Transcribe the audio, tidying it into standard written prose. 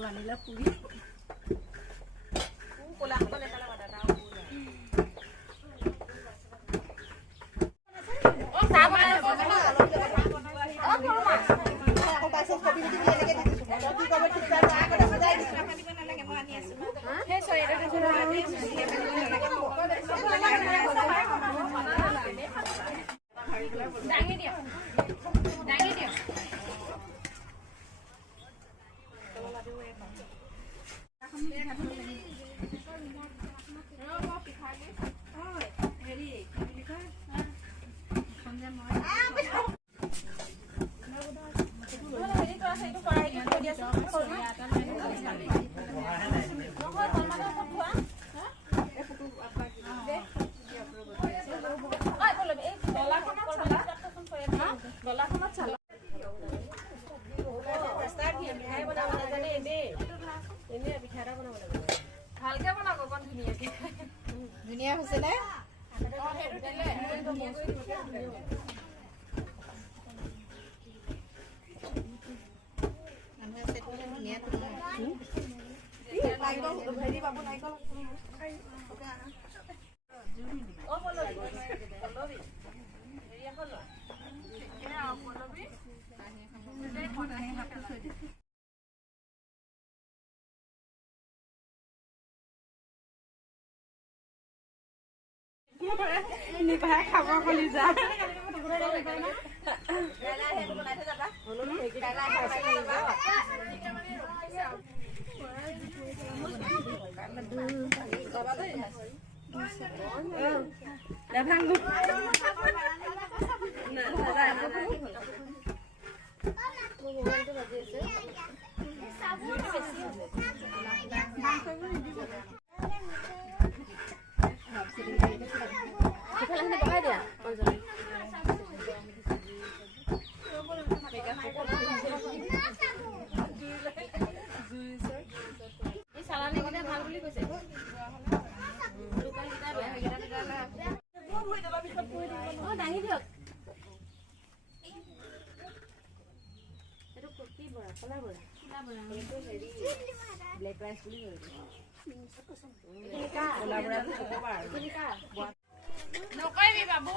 Sekolah ni lah puri. Pulang boleh kalau ada tahu. Oh sama. Oh rumah. Aku kasih kopi ini dia lagi di semua. Kopi kau berarti kan aku dah sudah di sana di mana lagi mau ni semua. Hei sorry ada sudah ada. Dangi dia. Dangi dia. ভালকে বনাব কোন ধুনীয়াকে ধুনীয়া হৈছে নে হেটো দিলে ধুনীয়া কৰি দিব আমি সেটো ধুনীয়া লাইক হেৰি বাবু লাইক ও বলবি বলবি হেৰি এখন ল এ বলবি এই ফটো আহি হাতে থৈ দি ini pakai kamu koliza. Black rice বুলি নকৰিবি বাবু